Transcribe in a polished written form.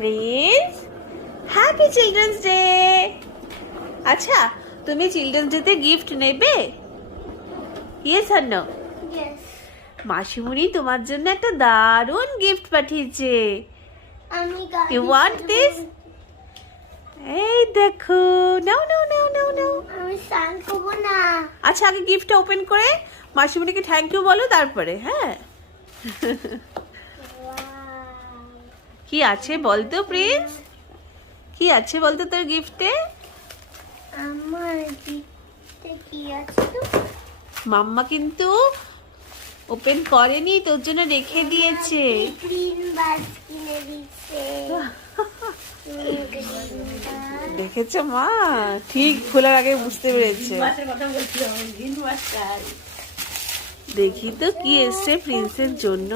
Prince, happy children's day. আচ্ছা, তুমি children's ডেতে গিফট নেবে? ইয়েস আর নো? Yes. মাসিমণি তোমার জন্য একটা দারুণ গিফট পাঠিয়েছে। আমি গাড়ি You want চালাবো। this? এই দেখো, নাও নাও নাও নাও নাও। আমি স্নান করবো না। আচ্ছা, আগে গিফটটা ওপেন করে মাসিমণিকে থ্যাংক ইউ বলো, তারপরে। হ্যাঁ, Wow. কি আছে বলতো প্রিন্স? কি আছে বলতো তোর গিফটে? আমার গিফটে কি আছে তো? মাম্মা কিন্তু ওপেন করেনি, তোর জন্য রেখে দিয়েছে। গ্রিন বাস কিনে দিচ্ছে। দেখেছো মা, ঠিক খোলার আগে বুঝতে পেরেছে। দেখি তো কি এসছে প্রিন্সের জন্য।